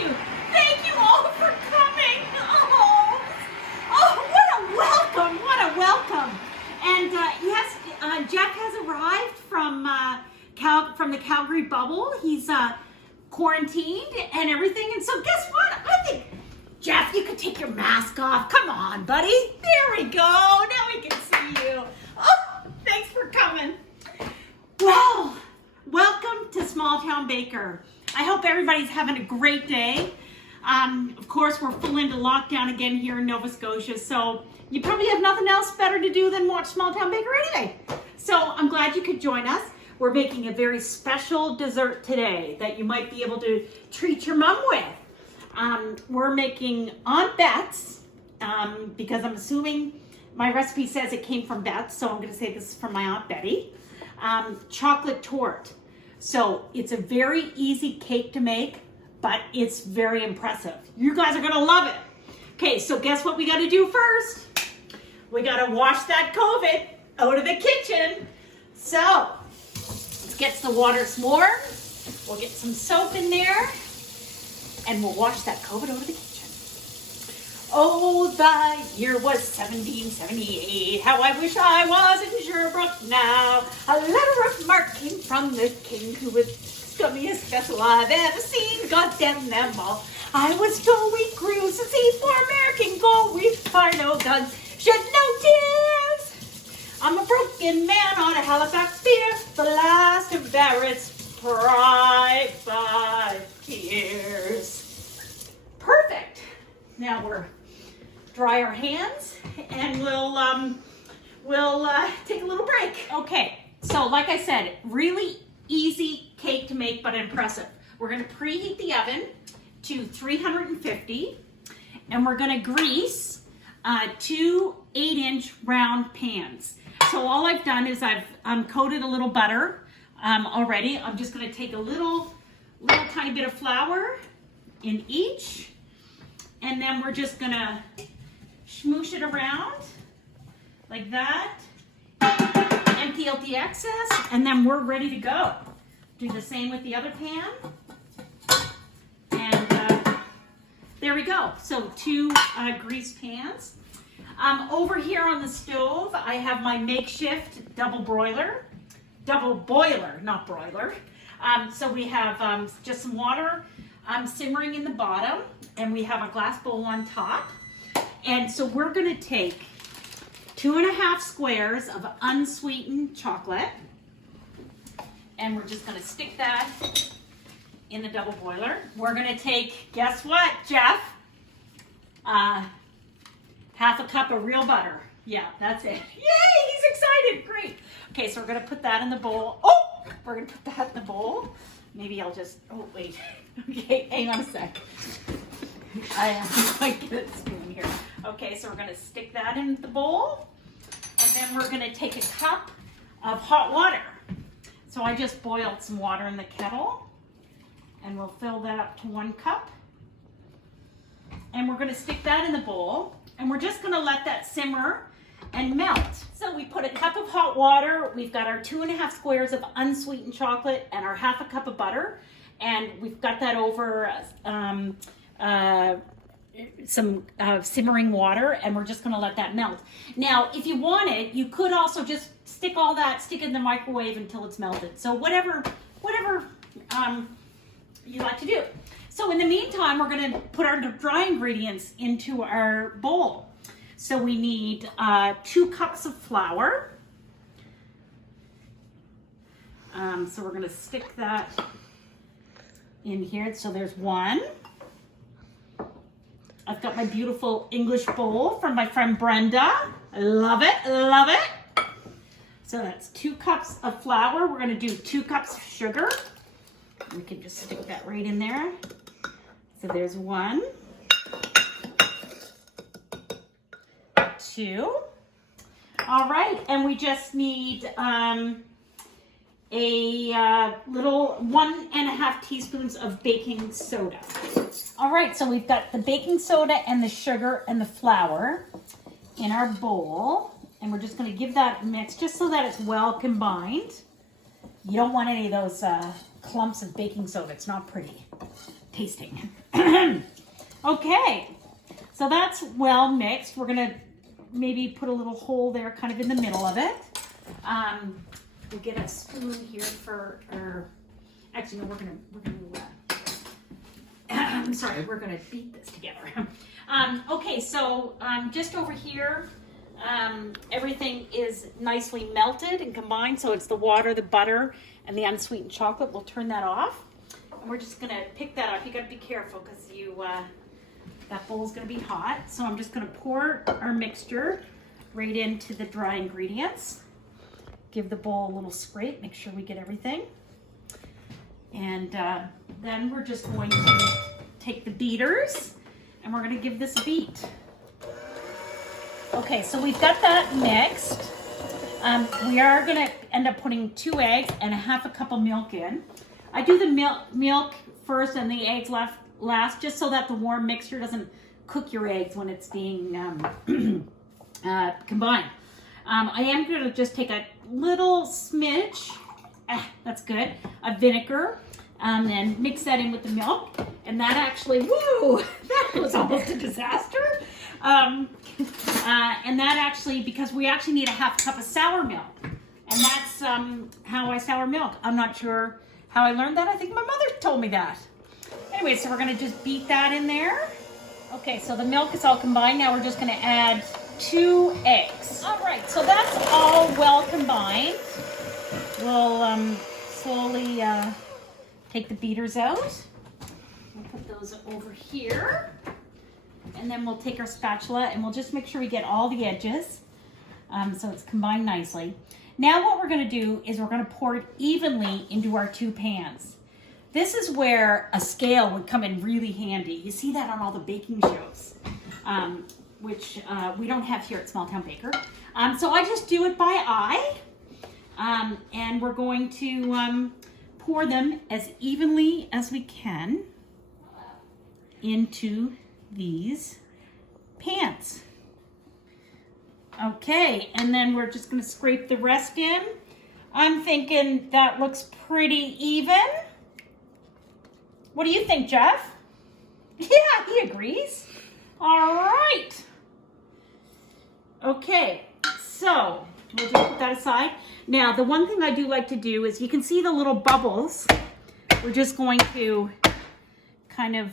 you. Thank you all for coming. Oh, what a welcome. What a welcome. And yes, Jeff has arrived from the Calgary bubble. He's quarantined and everything. And so guess what? I think, Jeff, you could take your mask off. Come on, buddy. There we go. Now we can see you. Oh, thanks for coming. Well, welcome to Small Town Baker. I hope everybody's having a great day. Of course, we're full into lockdown again here in Nova Scotia, so you probably have nothing else better to do than watch Small Town Baker anyway. So I'm glad you could join us. We're making a very special dessert today that you might be able to treat your mom with. We're making Aunt Bet's, because I'm assuming my recipe says it came from Bet's, so I'm going to say this is from my Aunt Betty. Chocolate torte. So it's a very easy cake to make, but it's very impressive. You guys are going to love it. Okay, so guess what we got to do first? We got to wash that COVID out of the kitchen. So let's get the water some more. We'll get some soap in there. And we'll wash that COVID out of the kitchen. Oh, the year was 1778. How I wish I was in Sherbrooke now. A letter of marque came from the king, who was scummiest vessel I've ever seen. God damn them all. I was told we cruise to sea for American gold. We fire no guns, shed no tears. I'm a broken man on a Halifax pier, the last of Barrett's pride by tears. Perfect. Now we're dry our hands and we'll take a little break. Okay, so like I said, really easy cake to make but impressive. We're going to preheat the oven to 350 and we're going to grease 2 8-inch round pans. So all I've done is I've coated a little butter already. I'm just going to take a little tiny bit of flour in each, and then we're just going to smoosh it around like that, empty out the excess, and then we're ready to go. Do the same with the other pan, and there we go. So 2 greased pans. Over here on the stove, I have my makeshift double boiler, not broiler. So we have just some water simmering in the bottom, and we have a glass bowl on top. And so we're going to take 2.5 squares of unsweetened chocolate, and we're just going to stick that in the double boiler. We're going to take, guess what, Jeff? Half a cup of real butter. Yeah, that's it. Yay, he's excited. Great. Okay, so we're going to put that in the bowl. Oh, we're going to put that in the bowl. Maybe I'll just, oh, wait. Okay, hang on a sec. I might get a spoon here. Okay, so we're going to stick that in the bowl. And then we're going to take a cup of hot water. So I just boiled some water in the kettle. And we'll fill that up to 1 cup. And we're going to stick that in the bowl. And we're just going to let that simmer and melt. So we put a cup of hot water, we've got our 2.5 squares of unsweetened chocolate and our half a cup of butter, and we've got that over some simmering water, and we're just going to let that melt. Now, if you wanted, you could also just stick it in the microwave until it's melted. So whatever you like to do. So in the meantime, we're going to put our dry ingredients into our bowl. So we need 2 cups of flour. So we're going to stick that in here. So there's 1. I've got my beautiful English bowl from my friend Brenda. I love it, love it. So that's 2 cups of flour. We're going to do 2 cups of sugar. We can just stick that right in there. So there's 1, 2. All right, and we just need a little 1.5 teaspoons of baking soda. All right, so we've got the baking soda and the sugar and the flour in our bowl, and we're just going to give that a mix just so that it's well combined. You don't want any of those clumps of baking soda. It's not pretty. tasting. Okay, so that's well mixed. We're gonna maybe put a little hole there kind of in the middle of it. We'll get a spoon here for, actually no, we're gonna I'm sorry, we're gonna beat this together. Okay, so just over here, everything is nicely melted and combined. So it's the water, the butter, and the unsweetened chocolate. We'll turn that off. And we're just gonna pick that up. You gotta be careful because that bowl's gonna be hot. So I'm just gonna pour our mixture right into the dry ingredients. Give the bowl a little scrape, make sure we get everything. And then we're just going to take the beaters and we're gonna give this a beat. Okay, so we've got that mixed. We are gonna end up putting 2 eggs and a half a cup of milk in. I do the milk first and the eggs last, just so that the warm mixture doesn't cook your eggs when it's being combined. I am gonna just take a little smidge, that's good, of vinegar, and mix that in with the milk. And that actually, woo, that was almost a disaster. And that actually, because we actually need a half cup of sour milk. And that's how I sour milk. I'm not sure how I learned that. I think my mother told me that. Anyway, so we're gonna just beat that in there. Okay, so the milk is all combined. Now we're just gonna add 2 eggs. All right, so that's all well combined. We'll slowly take the beaters out. We'll put those over here. And then we'll take our spatula and we'll just make sure we get all the edges so it's combined nicely. Now what we're gonna do is we're gonna pour it evenly into our 2 pans. This is where a scale would come in really handy. You see that on all the baking shows, which we don't have here at Small Town Baker. So I just do it by eye. And we're going to pour them as evenly as we can into these pans. Okay, and then we're just gonna scrape the rest in. I'm thinking that looks pretty even. What do you think, Jeff? Yeah, he agrees. All right. Okay, so we'll just put that aside. Now, the one thing I do like to do is you can see the little bubbles. We're just going to kind of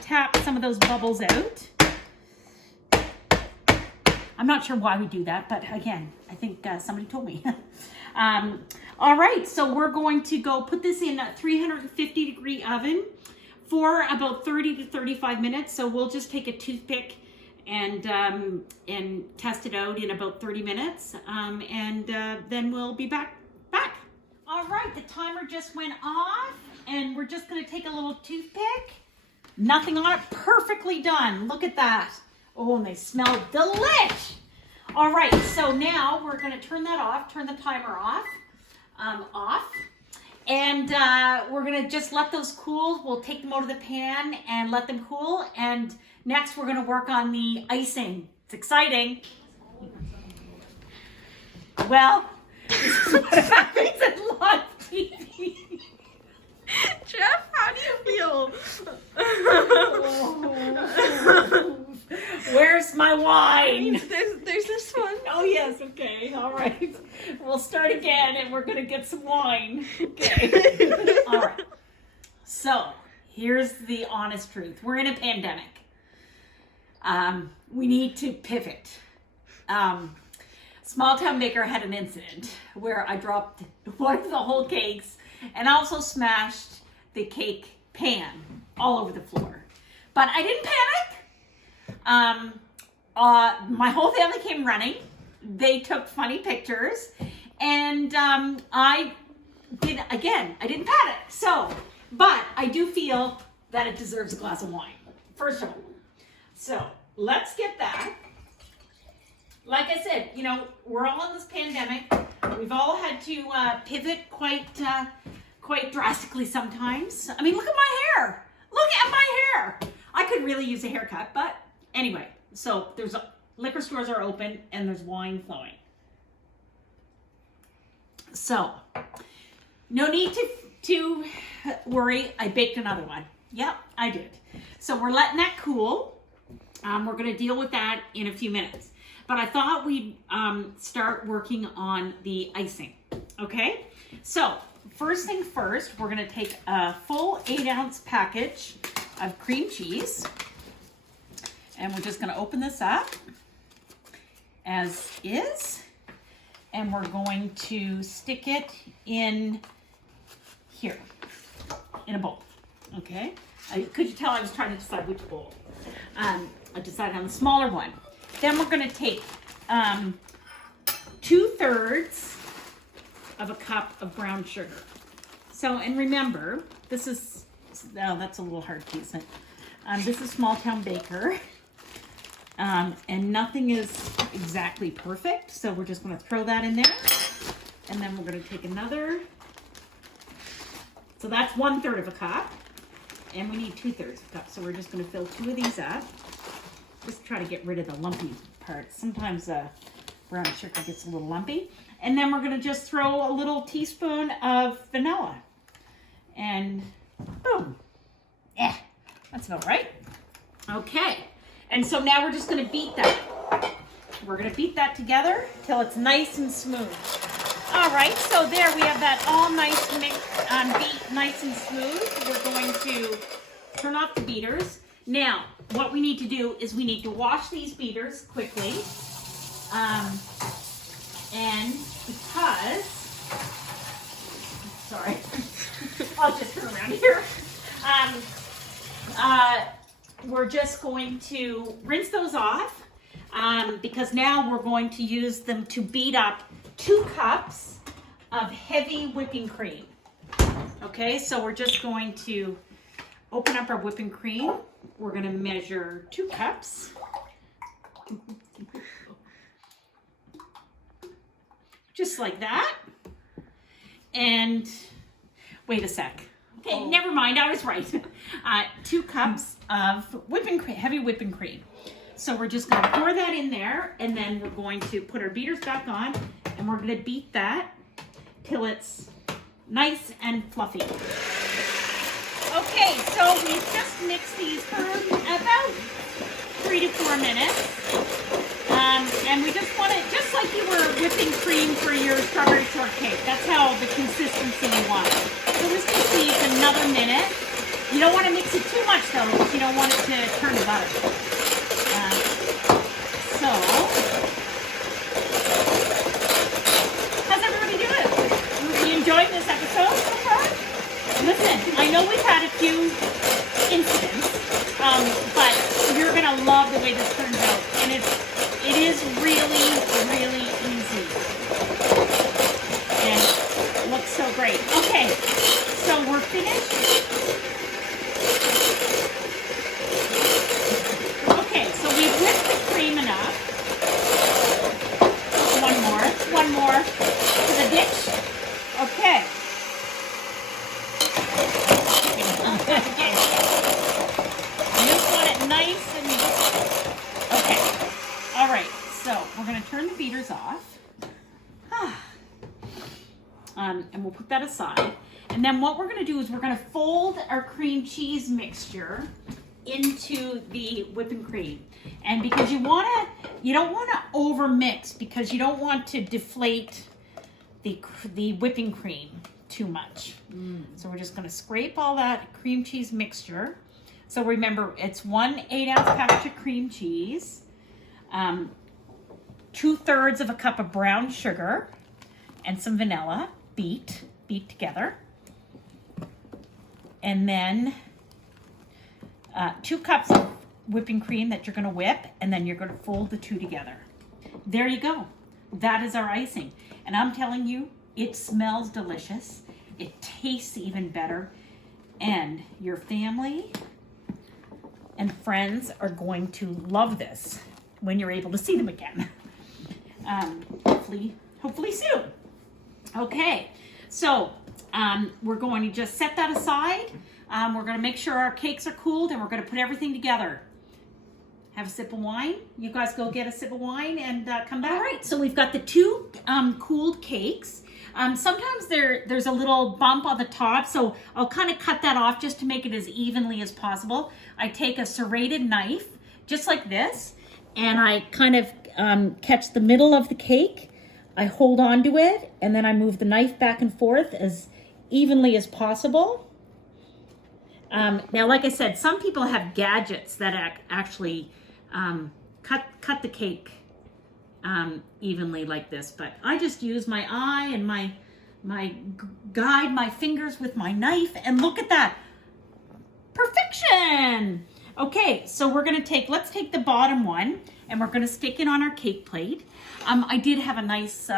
tap some of those bubbles out. I'm not sure why we do that, but again, I think somebody told me. All right, so we're going to go put this in a 350 degree oven for about 30 to 35 minutes. So we'll just take a toothpick and test it out in about 30 minutes. Then we'll be back. All right, the timer just went off and we're just gonna take a little toothpick. Nothing on it, perfectly done. Look at that. Oh, and they smell delish. All right, so now we're gonna turn that off, turn the timer off. And we're gonna just let those cool. We'll take them out of the pan and let them cool. And next we're gonna work on the icing. It's exciting. Well, this is what happens in live TV. Jeff, how do you feel? Where's my wine? There's this one. Oh yes, okay, all right. We'll start again and we're gonna get some wine. Okay. All right. So here's the honest truth. We're in a pandemic. We need to pivot. Small Town Baker had an incident where I dropped one of the whole cakes and also smashed the cake pan all over the floor. But I didn't panic. My whole family came running. They took funny pictures. And I didn't panic. So, but I do feel that it deserves a glass of wine, first of all. So let's get that. Like I said, you know, we're all in this pandemic. We've all had to pivot quite drastically sometimes. I mean, look at my hair. Look at my hair. I could really use a haircut, but anyway. So liquor stores are open and there's wine flowing. So no need to worry, I baked another one. Yep, I did. So we're letting that cool. We're going to deal with that in a few minutes. But I thought we'd start working on the icing. Okay? So, first thing first, we're going to take a full 8-ounce package of cream cheese. And we're just going to open this up as is. And we're going to stick it in here, in a bowl. Okay? Could you tell I was trying to decide which bowl? I decided on the smaller one. Then we're going to take 2/3 of a cup of brown sugar. So, and remember, this is, oh, that's a little hard to use. This is Small Town Baker. And nothing is exactly perfect. So we're just going to throw that in there. And then we're going to take another. So that's 1/3 of a cup. And we need 2/3 of a cup. So we're just going to fill 2 of these up. Just try to get rid of the lumpy parts. Sometimes brown sugar gets a little lumpy. And then we're going to just throw a little teaspoon of vanilla. And boom. That's about right. Okay. And so now we're just going to beat that. We're going to beat that together till it's nice and smooth. All right. So there we have that all nice beat nice and smooth. We're going to turn off the beaters. Now, what we need to do is we need to wash these beaters quickly. And because, sorry, I'll just turn around here. We're just going to rinse those off because now we're going to use them to beat up 2 cups of heavy whipping cream. Okay, so we're just going to open up our whipping cream. We're going to measure 2 cups. Just like that. And wait a sec. Okay, never mind, I was right. 2 cups of whipping cream, heavy whipping cream. So we're just going to pour that in there, and then we're going to put our beaters back on, and we're going to beat that till it's nice and fluffy. Okay, so we've just mixed these for about 3 to 4 minutes. And we just want it, just like you were whipping cream for your strawberry shortcake. That's how the consistency you want. So this just needs another minute. You don't want to mix it too much though, because you don't want it to turn to butter. So, how's everybody doing? Are you enjoying this episode so far? Listen, I know we've had a few incidents, but you're gonna love the way this turns out, and it is really, really easy, and it looks so great. Okay, so we're finished. Okay, so we've whipped the cream enough. One more to the dish. Okay. Okay. I just want it nice and okay. All right. So we're going to turn the beaters off, and we'll put that aside. And then what we're going to do is we're going to fold our cream cheese mixture into the whipping cream. And because you don't want to over mix, because you don't want to deflate the whipping cream too much. So we're just going to scrape all that cream cheese mixture. So remember, it's 1 8-ounce package of cream cheese, 2/3 of a cup of brown sugar, and some vanilla, beat together. And then 2 cups of whipping cream that you're going to whip, and then you're going to fold the 2 together. There you go. That is our icing. And I'm telling you, it smells delicious. It tastes even better. And your family and friends are going to love this when you're able to see them again. Hopefully soon. Okay, so we're going to just set that aside. We're going to make sure our cakes are cooled, and we're going to put everything together. Have a sip of wine. You guys go get a sip of wine and come back. All right, so we've got the 2 cooled cakes. Sometimes there's a little bump on the top, so I'll kind of cut that off just to make it as evenly as possible. I take a serrated knife, just like this, and I kind of catch the middle of the cake. I hold on to it, and then I move the knife back and forth as evenly as possible. Now, like I said, some people have gadgets that actually cut the cake evenly like this, but I just use my eye and guide my fingers with my knife, and look at that. Perfection! Okay, so let's take the bottom one, and we're gonna stick it on our cake plate. I did have a nice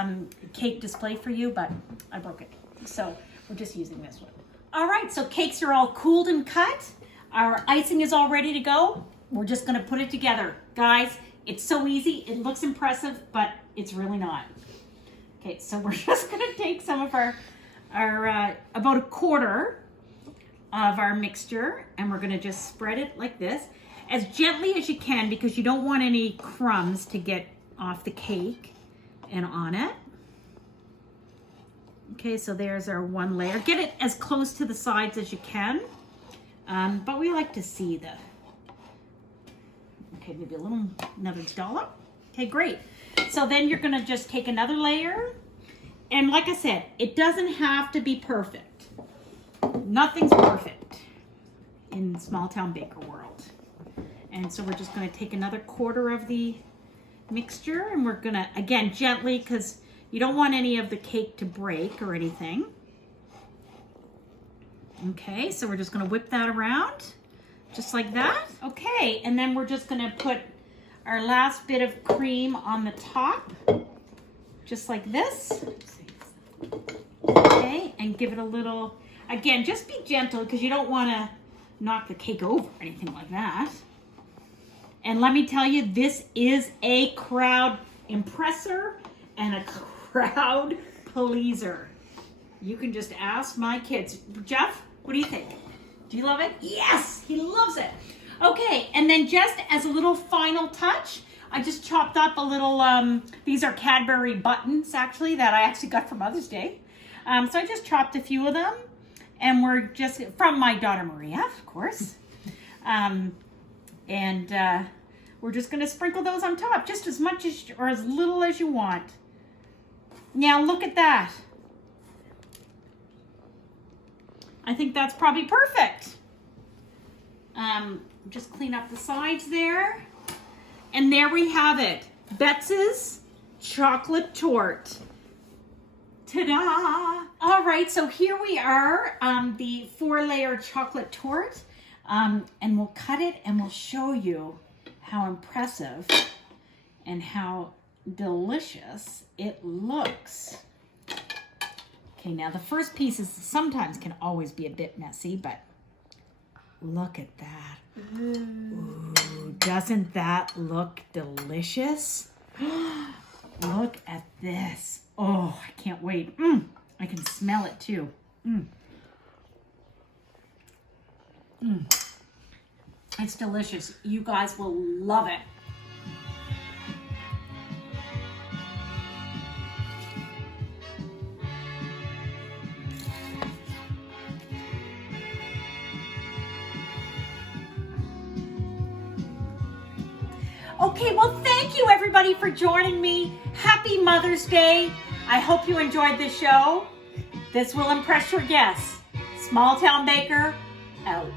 cake display for you, but I broke it. So we're just using this one. All right, so cakes are all cooled and cut. Our icing is all ready to go. We're just gonna put it together. Guys, it's so easy. It looks impressive, but it's really not. Okay, so we're just gonna take some of our about a quarter of our mixture, and we're gonna just spread it like this, as gently as you can, because you don't want any crumbs to get off the cake and on it. Okay, so there's our one layer. Get it as close to the sides as you can, but we like to see the, okay, maybe another dollop. Okay, great. So then you're gonna just take another layer, and like I said, it doesn't have to be perfect. Nothing's perfect in small town baker world. And so we're just gonna take another quarter of the mixture, and we're gonna, again, gently, because you don't want any of the cake to break or anything. Okay, so we're just gonna whip that around, just like that. Okay, and then we're just gonna put our last bit of cream on the top, just like this. Okay, and give it a little, again, just be gentle, because you don't wanna knock the cake over or anything like that. And let me tell you, this is a crowd impresser and a crowd pleaser. You can just ask my kids. Jeff, what do you think? Do you love it? Yes, he loves it. Okay, and then just as a little final touch, I just chopped up a little, these are Cadbury buttons, actually, that I actually got for Mother's Day. So I just chopped a few of them, and we're just, from my daughter Maria, of course. We're just gonna sprinkle those on top, just as much as, or as little as you want. Now look at that. I think that's probably perfect. Just clean up the sides there. And there we have it. Betts's chocolate torte. Ta-da! All right, so here we are, the 4-layer chocolate torte. And we'll cut it and we'll show you how impressive and how delicious it looks. Okay, now the first pieces sometimes can always be a bit messy, but look at that. Ooh, doesn't that look delicious? Look at this. Oh, I can't wait. I can smell it too. It's delicious. You guys will love it. Okay, well, thank you everybody for joining me. Happy Mother's Day. I hope you enjoyed this show. This will impress your guests. Small Town Baker, out.